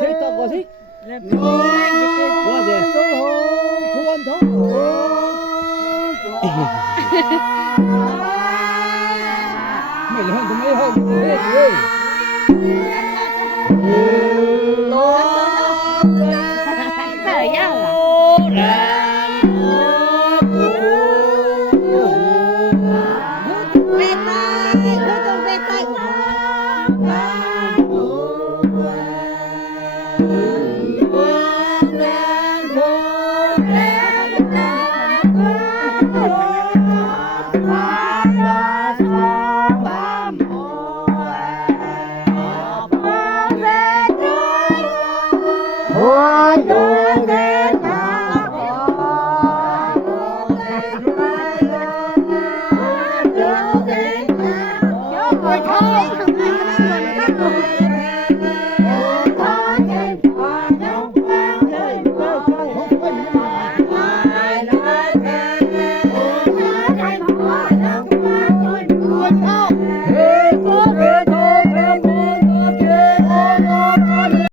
thế tao có thích quá rồi chuồn thôi mày hơn tụi mấy hơn Hãy subscribe cho kênh Ghiền Mì Gõ để không bỏ lỡ